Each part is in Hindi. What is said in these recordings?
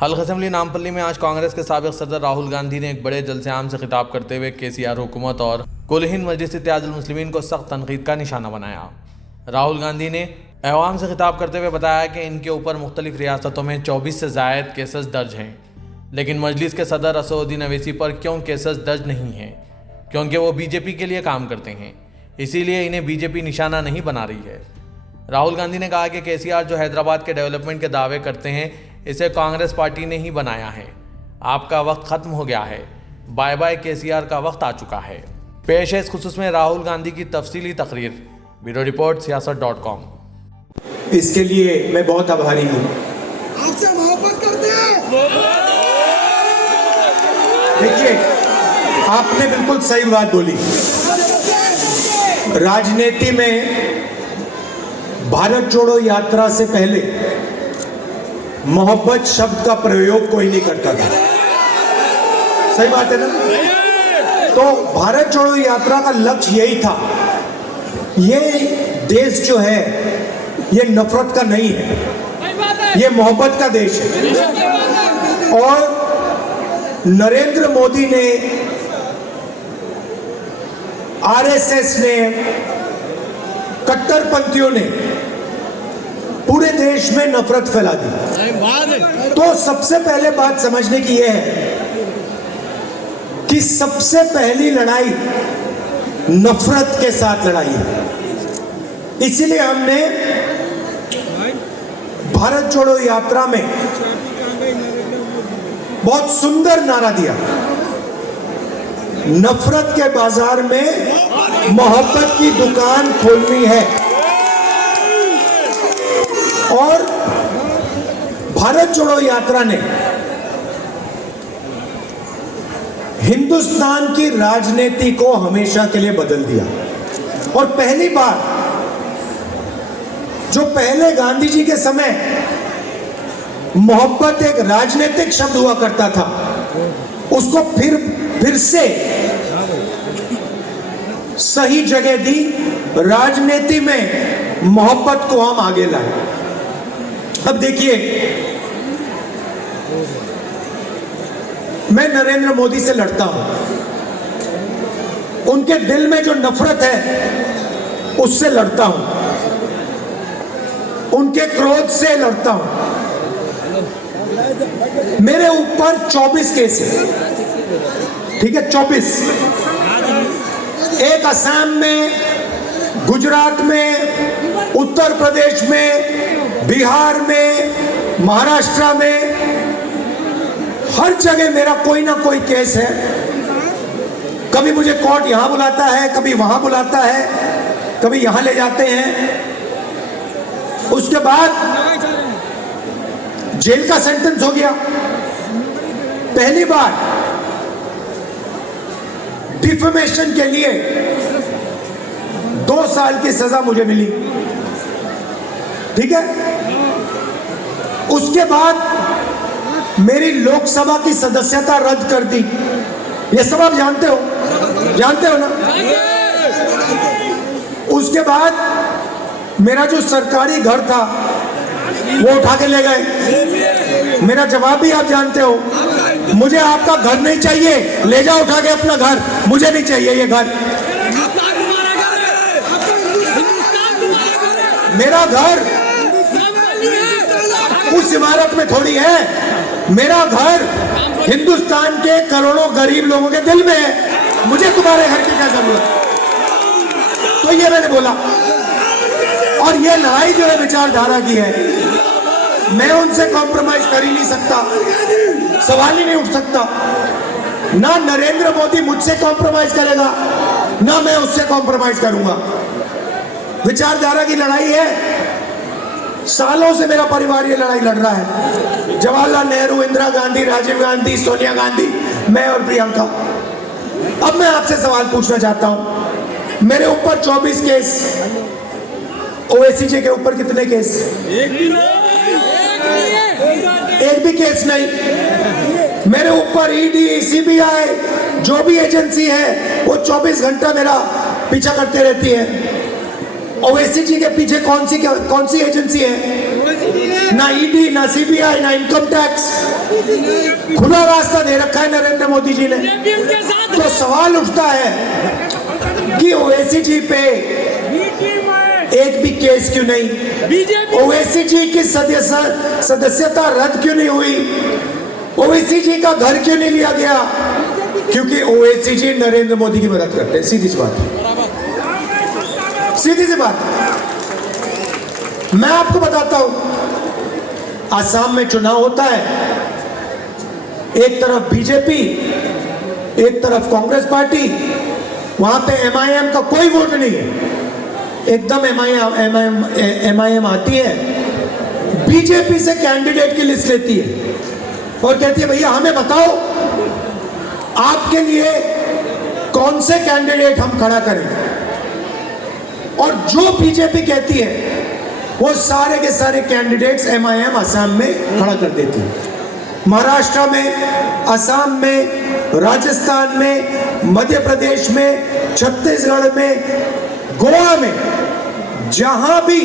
हल्का असेंबली नामपल्ली में आज कांग्रेस के साबिक सदर राहुल गांधी ने एक बड़े जलसे-आम से खिताब करते हुए केसीआर हुकूमत और कुल-हिंद मजलिस इत्तेहादुल मुस्लिमीन को सख्त तनकीद का निशाना बनाया। राहुल गांधी ने अवाम से खिताब करते हुए बताया कि इनके ऊपर मुख्तलिफ रियासतों में 24 से ज़ायद केसेस दर्ज हैं, लेकिन मजलिस के सदर असदुद्दीन अवैसी पर क्यों केसेस दर्ज नहीं हैं? क्योंकि वो बीजेपी के लिए काम करते हैं, इसीलिए इन्हें बीजेपी निशाना नहीं बना रही है। राहुल गांधी ने कहा कि केसीआर जो हैदराबाद के डेवलपमेंट के दावे करते हैं, इसे कांग्रेस पार्टी ने ही बनाया है। आपका वक्त खत्म हो गया है, बाय बाय केसीआर का वक्त आ चुका है। पेश है इस खुसूस में राहुल गांधी की तफसीली तकरीर। Bureau report siyaasat.com। इसके लिए मैं बहुत आभारी हूँ। आपसे मोहब्बत करते हैं। देखिए, आपने बिल्कुल सही बात बोली। राजनीति में भारत जोड़ो यात्रा से पहले मोहब्बत शब्द का प्रयोग कोई नहीं करता था। सही बात है ना? तो भारत जोड़ो यात्रा का लक्ष्य यही था। ये देश जो है ये नफरत का नहीं है, ये मोहब्बत का देश है। और नरेंद्र मोदी ने, आरएसएस ने, कट्टरपंथियों ने पूरे देश में नफरत फैला दी। तो सबसे पहले बात समझने की यह है कि सबसे पहली लड़ाई नफरत के साथ लड़ाई है। इसीलिए हमने भारत जोड़ो यात्रा में बहुत सुंदर नारा दिया, नफरत के बाजार में मोहब्बत की दुकान खोलनी है। और भारत जोड़ो यात्रा ने हिंदुस्तान की राजनीति को हमेशा के लिए बदल दिया। और पहली बार, जो पहले गांधी जी के समय मोहब्बत एक राजनीतिक शब्द हुआ करता था, उसको फिर से सही जगह दी। राजनीति में मोहब्बत को हम आगे लाए। अब देखिए, मैं नरेंद्र मोदी से लड़ता हूं, उनके दिल में जो नफरत है उससे लड़ता हूं, उनके क्रोध से लड़ता हूं। मेरे ऊपर 24 केस है, ठीक है, 24। एक असम में, गुजरात में, उत्तर प्रदेश में, बिहार में, महाराष्ट्र में, हर जगह मेरा कोई ना कोई केस है। कभी मुझे कोर्ट यहां बुलाता है, कभी वहां बुलाता है, कभी यहां ले जाते हैं। उसके बाद जेल का सेंटेंस हो गया। पहली बार डिफेमेशन के लिए 2 साल की सजा मुझे मिली, ठीक है। उसके बाद मेरी लोकसभा की सदस्यता रद्द कर दी। ये सब आप जानते हो ना? उसके बाद मेरा जो सरकारी घर था वो उठा के ले गए। मेरा जवाब भी आप जानते हो, मुझे आपका घर नहीं चाहिए, ले जाओ उठा के अपना घर, मुझे नहीं चाहिए ये घर। मेरा घर उस इमारत में थोड़ी है, मेरा घर हिंदुस्तान के करोड़ों गरीब लोगों के दिल में है। मुझे तुम्हारे घर की क्या जरूरत? तो ये मैंने बोला। और ये लड़ाई जो है विचारधारा की है, मैं उनसे कॉम्प्रोमाइज कर ही नहीं सकता, सवाल ही नहीं उठ सकता। ना नरेंद्र मोदी मुझसे कॉम्प्रोमाइज करेगा, ना मैं उससे कॉम्प्रोमाइज करूंगा। विचारधारा की लड़ाई है। सालों से मेरा परिवार ये लड़ाई लड़ रहा है। जवाहरलाल नेहरू, इंदिरा गांधी, राजीव गांधी, सोनिया गांधी, मैं और प्रियंका। अब मैं आपसे सवाल पूछना चाहता हूं, मेरे ऊपर 24 केस, ओवैसी जी के ऊपर कितने केस? एक भी केस नहीं। मेरे ऊपर ईडी, सीबीआई, जो भी एजेंसी है वो 24 घंटा मेरा पीछा करते रहती है। ओवैसी जी के पीछे कौन सी एजेंसी है? ना ईडी, ना सीबीआई, ना इनकम टैक्स, खुला रास्ता दे रखा है नरेंद्र मोदी जी ने। तो सवाल उठता है कि ओवैसी जी पे एक भी केस क्यों नहीं? ओवैसी जी की सदस्यता रद्द क्यों नहीं हुई? ओवैसी जी का घर क्यों नहीं लिया गया? क्योंकि ओवैसी जी नरेंद्र मोदी की मदद करते हैं। सीधी सी बात, सीधी सी बात। मैं आपको बताता हूं, असम में चुनाव होता है, एक तरफ बीजेपी, एक तरफ कांग्रेस पार्टी, वहां पे एमआईएम का कोई वोट नहीं है, एकदम एमआईएम आती है, बीजेपी से कैंडिडेट की लिस्ट लेती है और कहती है भैया हमें बताओ आपके लिए कौन से कैंडिडेट हम खड़ा करें, और जो बीजेपी कहती है वो सारे के सारे कैंडिडेट्स एमआईएम असम में खड़ा कर देती है। महाराष्ट्र में, असम में, राजस्थान में, मध्य प्रदेश में, छत्तीसगढ़ में, गोवा में, जहां भी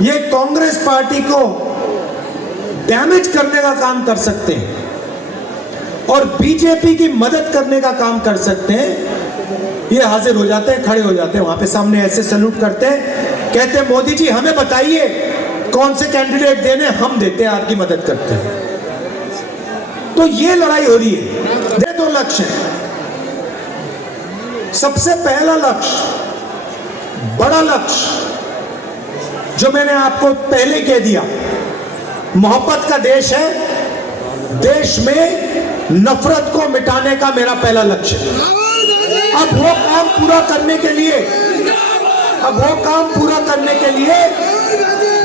ये कांग्रेस पार्टी को डैमेज करने का काम कर सकते हैं और बीजेपी की मदद करने का काम कर सकते हैं, ये हाजिर हो जाते हैं, खड़े हो जाते हैं वहां पे सामने, ऐसे सैल्यूट करते हैं, कहते हैं मोदी जी हमें बताइए कौन से कैंडिडेट देने, हम देते हैं, आपकी मदद करते हैं। तो ये लड़ाई हो रही है। ये दो लक्ष्य हैं। सबसे पहला लक्ष्य, बड़ा लक्ष्य जो मैंने आपको पहले कह दिया, मोहब्बत का देश है, देश में नफरत को मिटाने का मेरा पहला लक्ष्य है। अब वो काम पूरा करने के लिए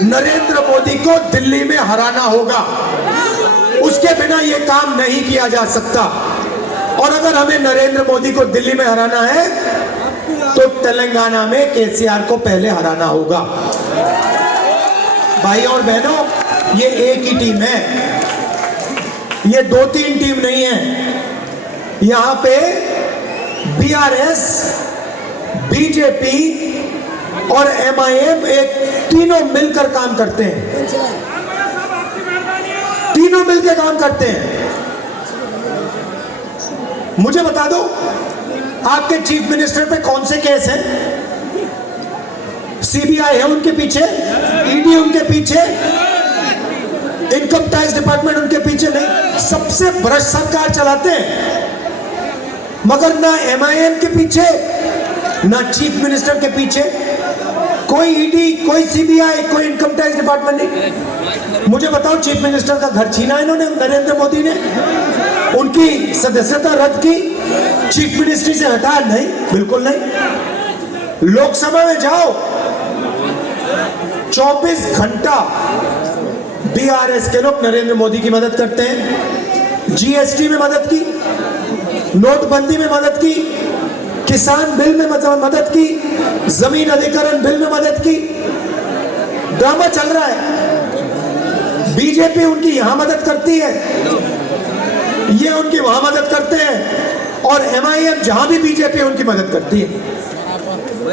नरेंद्र मोदी को दिल्ली में हराना होगा, उसके बिना ये काम नहीं किया जा सकता। और अगर हमें नरेंद्र मोदी को दिल्ली में हराना है तो तेलंगाना में केसीआर को पहले हराना होगा। भाई और बहनों, ये एक ही टीम है, ये 2-3 टीम नहीं है। यहां पे बीआरएस, बीजेपी और एमआईएम एक तीनों मिलकर काम करते हैं, तीनों मिलकर काम करते हैं। मुझे बता दो आपके चीफ मिनिस्टर पे कौन से केस हैं? सीबीआई है उनके पीछे, ईडी उनके पीछे, इनकम टैक्स डिपार्टमेंट उनके पीछे नहीं, सबसे भ्रष्ट सरकार चलाते हैं। मगर ना एमआईएम के पीछे, ना चीफ मिनिस्टर के पीछे कोई ईडी, कोई सीबीआई, कोई इनकम टैक्स डिपार्टमेंट नहीं। मुझे बताओ, चीफ मिनिस्टर का घर छीना इन्होंने, नरेंद्र मोदी ने, उनकी सदस्यता रद्द की, चीफ मिनिस्ट्री से हटाया? नहीं, बिल्कुल नहीं। लोकसभा में जाओ, 24 घंटा बीआरएस के लोग नरेंद्र मोदी की मदद करते हैं। जीएसटी में मदद की, नोटबंदी में मदद की, किसान बिल में मदद की, जमीन अधिग्रहण बिल में मदद की। ड्रामा चल रहा है। बीजेपी उनकी यहां मदद करती है, ये उनकी वहां मदद करते हैं, और एमआईएम जहां भी बीजेपी उनकी मदद करती है।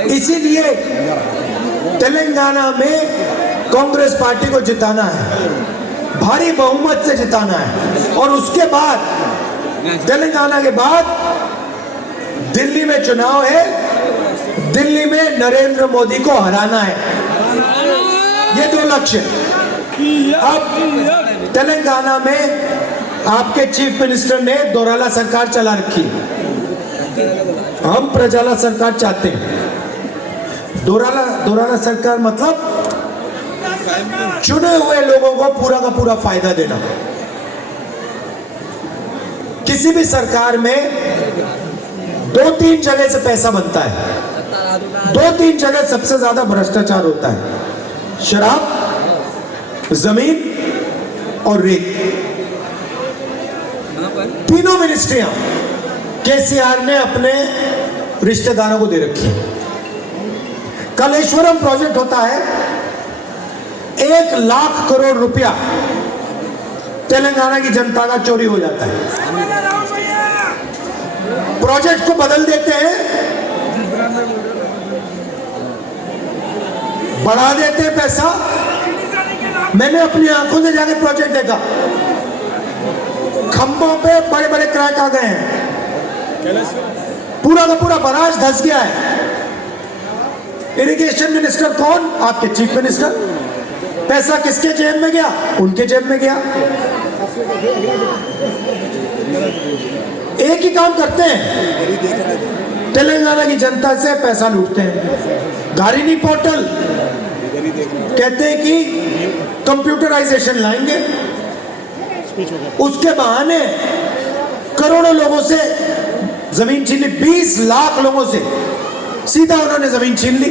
इसीलिए तेलंगाना में कांग्रेस पार्टी को जिताना है, भारी बहुमत से जिताना है, और उसके बाद तेलंगाना के बाद दिल्ली में चुनाव है, दिल्ली में नरेंद्र मोदी को हराना है। ये दो लक्ष्य। अब तेलंगाना में आपके चीफ मिनिस्टर ने दोराला सरकार चला रखी, हम प्रजाला सरकार चाहते हैं। दोराला सरकार मतलब चुने हुए लोगों को पूरा का पूरा फायदा देना। किसी भी सरकार में 2-3 जगह से पैसा बनता है, 2-3 जगह सबसे ज्यादा भ्रष्टाचार होता है, शराब, जमीन और रेत। तीनों मिनिस्ट्रियां केसीआर ने अपने रिश्तेदारों को दे रखी है। कलेश्वरम प्रोजेक्ट होता है, 1 लाख करोड़ रुपया तेलंगाना की जनता का चोरी हो जाता है। प्रोजेक्ट को बदल देते हैं, बढ़ा देते हैं पैसा, मैंने अपनी आंखों से जाके प्रोजेक्ट देखा, खंभों पे बड़े बड़े क्रैक आ गए हैं, पूरा का पूरा बराज धंस गया है। इरिगेशन मिनिस्टर कौन? आपके चीफ मिनिस्टर। पैसा किसके जेब में गया? उनके जेब में गया। एक ही काम करते हैं, तेलंगाना की जनता से पैसा लूटते हैं। गारिनी पोर्टल कहते हैं कि कंप्यूटराइजेशन लाएंगे, उसके बहाने करोड़ों लोगों से जमीन छीन ली। 20 लाख लोगों से सीधा उन्होंने जमीन छीन ली।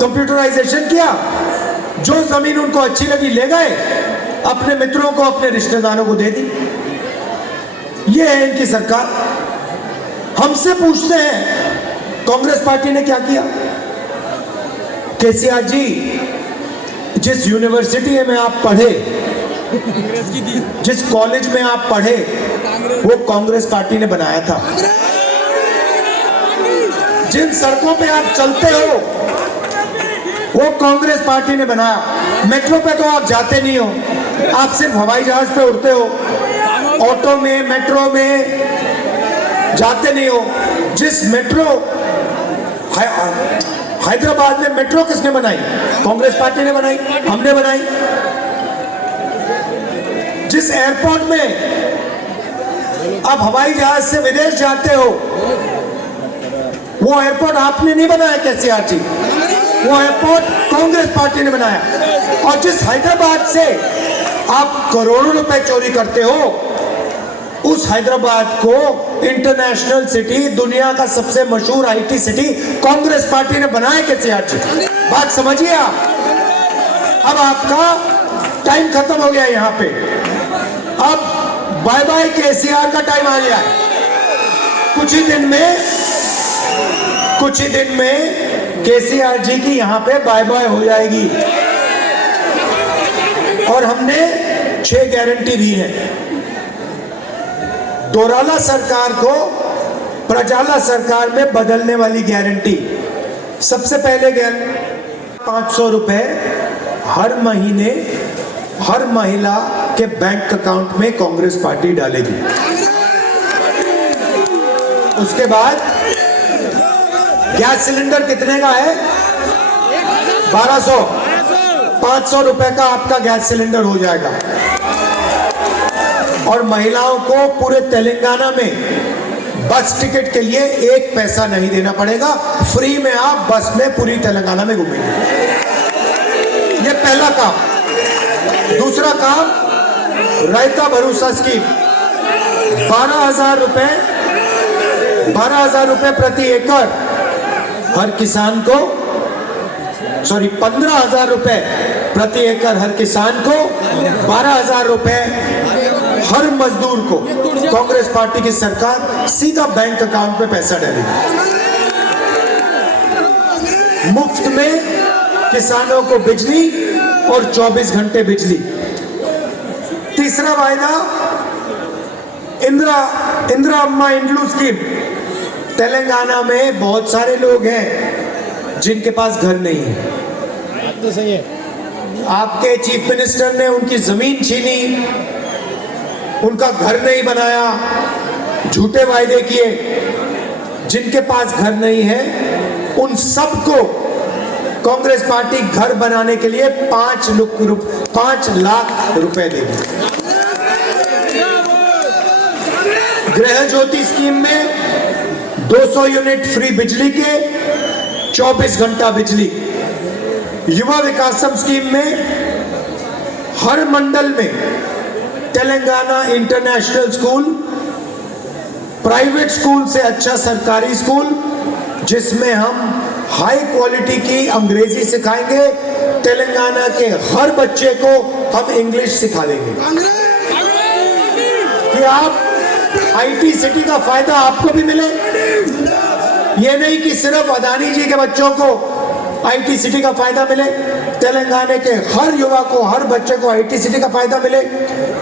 कंप्यूटराइजेशन किया, जो जमीन उनको अच्छी लगी ले गए, अपने मित्रों को, अपने रिश्तेदारों को दे दी। ये है इनकी सरकार। हमसे पूछते हैं कांग्रेस पार्टी ने क्या किया? केसीआर जी, जिस यूनिवर्सिटी में आप पढ़े, जिस कॉलेज में आप पढ़े, वो कांग्रेस पार्टी ने बनाया था। जिन सड़कों पे आप चलते हो, वो कांग्रेस पार्टी ने बनाया। मेट्रो पे तो आप जाते नहीं हो, आप सिर्फ हवाई जहाज पे उड़ते हो, ऑटो में, मेट्रो में जाते नहीं हो। जिस मेट्रो हैदराबाद में मेट्रो किसने बनाई? कांग्रेस पार्टी ने बनाई, हमने बनाई। जिस एयरपोर्ट में आप हवाई जहाज से विदेश जाते हो, वो एयरपोर्ट आपने नहीं बनाया केसीआर जी, वो एयरपोर्ट कांग्रेस पार्टी ने बनाया। और जिस हैदराबाद से आप करोड़ों रुपए चोरी करते हो, उस हैदराबाद को इंटरनेशनल सिटी, दुनिया का सबसे मशहूर आईटी सिटी कांग्रेस पार्टी ने बनाया केसीआर जी। बात समझिए आप। अब आपका टाइम खत्म हो गया यहाँ पे, अब बाय बाय केसीआर का टाइम आ गया है। कुछ ही दिन में केसीआर जी की यहाँ पे बाय बाय हो जाएगी। और हमने 6 गारंटी दी है। दोराला सरकार को प्रजाला सरकार में बदलने वाली गारंटी। सबसे पहले 500 रुपए हर महीने हर महिला के बैंक अकाउंट में कांग्रेस पार्टी डालेगी। उसके बाद गैस सिलेंडर कितने का है? 1200। 500 रुपए का आपका गैस सिलेंडर हो जाएगा। और महिलाओं को पूरे तेलंगाना में बस टिकट के लिए 1 पैसा नहीं देना पड़ेगा। फ्री में आप बस में पूरी तेलंगाना में घूमेंगे। ये पहला काम। दूसरा काम, रायता भरोसा स्कीम। 12,000 रुपए प्रति एकड़ हर किसान को, 15,000 रुपए प्रति एकड़ हर किसान को, 12,000 रुपए हर मजदूर को कांग्रेस पार्टी की सरकार सीधा बैंक अकाउंट में पैसा डालेगी। मुफ्त में किसानों को बिजली और 24 घंटे बिजली। तीसरा वायदा, इंदिरा अम्मा इंड्लू स्कीम। तेलंगाना में बहुत सारे लोग हैं जिनके पास घर नहीं है। बात तो सही है। आपके चीफ मिनिस्टर ने उनकी जमीन छीनी, उनका घर नहीं बनाया, झूठे वायदे किए। जिनके पास घर नहीं है, उन सबको कांग्रेस पार्टी घर बनाने के लिए 5 लाख रुपए देगी। गृह ज्योति स्कीम में 200 यूनिट फ्री बिजली के, 24 घंटा बिजली। युवा विकासम स्कीम में हर मंडल में Telangana international school, private school से अच्छा सरकारी स्कूल, जिसमें हम हाई क्वालिटी की अंग्रेजी सिखाएंगे। तेलंगाना के हर बच्चे को हम इंग्लिश सिखा देंगे कि आप आईटी सिटी का फायदा आपको भी मिले। ये नहीं कि सिर्फ अदानी जी के बच्चों को आईटी सिटी का फायदा मिले। तेलंगाना के हर युवा को, हर बच्चे को आईटी सिटी का फायदा मिले,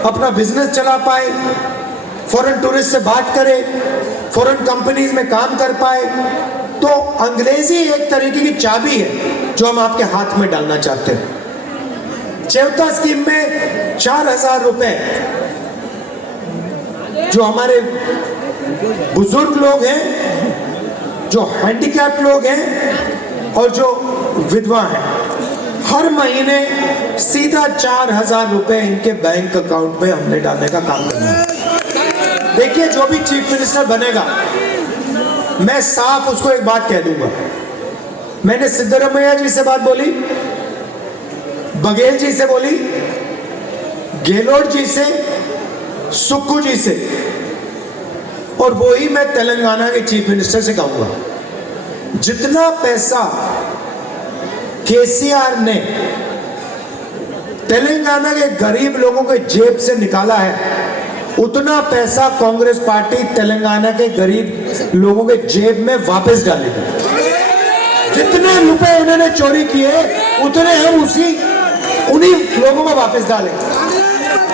अपना बिजनेस चला पाए, फॉरेन टूरिस्ट से बात करे, फॉरेन कंपनीज में काम कर पाए। तो अंग्रेजी एक तरीके की चाबी है जो हम आपके हाथ में डालना चाहते हैं। चेवता स्कीम में 4,000 रुपए जो हमारे बुजुर्ग लोग हैं, जो हैंडीकैप लोग हैं और जो विधवा हैं, हर महीने सीधा 4,000 रुपए इनके बैंक अकाउंट में हमने डालने का काम करना है। देखिए, जो भी चीफ मिनिस्टर बनेगा, मैं साफ उसको एक बात कह दूंगा। मैंने सिद्धरामैया जी से बात बोली, बघेल जी से बोली, गहलोत जी से, सुक्खू जी से, और वही मैं तेलंगाना के चीफ मिनिस्टर से कहूंगा। जितना पैसा केसीआर ने तेलंगाना के गरीब लोगों के जेब से निकाला है, उतना पैसा कांग्रेस पार्टी तेलंगाना के गरीब लोगों के जेब में वापस डालेगी। जितने रुपए उन्होंने चोरी किए, उतने हम उन्हीं लोगों को वापस डालेंगे,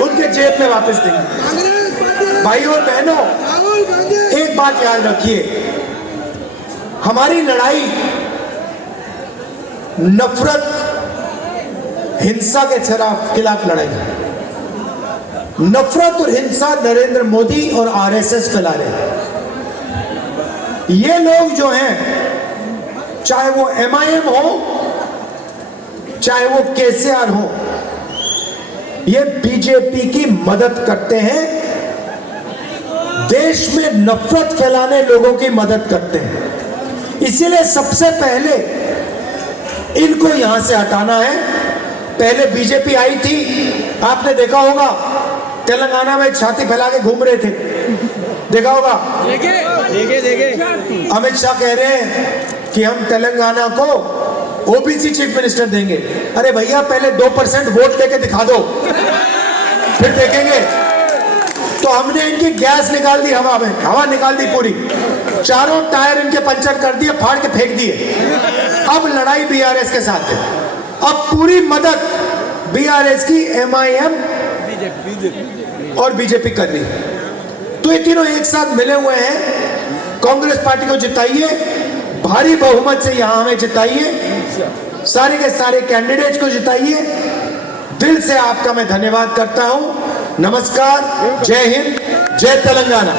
उनके जेब में वापस देंगे। भाई और बहनों, एक बात याद रखिए, हमारी लड़ाई नफरत, हिंसा के खिलाफ लड़ाई है। नफरत और हिंसा नरेंद्र मोदी और आरएसएस फैला रहे हैं। ये लोग जो हैं, चाहे वो एमआईएम हो, चाहे वो केसीआर हो, ये बीजेपी की मदद करते हैं, देश में नफरत फैलाने लोगों की मदद करते हैं। इसीलिए सबसे पहले इनको यहां से हटाना है। पहले बीजेपी आई थी, आपने देखा होगा, तेलंगाना में छाती फैला के घूम रहे थे, देखा होगा। देखे। अमित शाह कह रहे हैं कि हम तेलंगाना को ओबीसी चीफ मिनिस्टर देंगे। अरे भैया, पहले 2% वोट लेके दिखा दो, फिर देखेंगे। तो हमने इनकी गैस निकाल दी हवा में, हवा निकाल दी पूरी, चारों टायर इनके पंचर कर दिए, फाड़ के फेंक दिए। अब लड़ाई बीआरएस के साथ है। अब पूरी मदद बीआरएस की एमआईएम और बीजेपी कर रही है। तो ये तीनों एक साथ मिले हुए हैं। कांग्रेस पार्टी को जिताइए, भारी बहुमत से यहां हमें जिताइए, सारे के सारे कैंडिडेट्स को जिताइए। दिल से आपका मैं धन्यवाद करता हूं। नमस्कार, जय हिंद, जय तेलंगाना।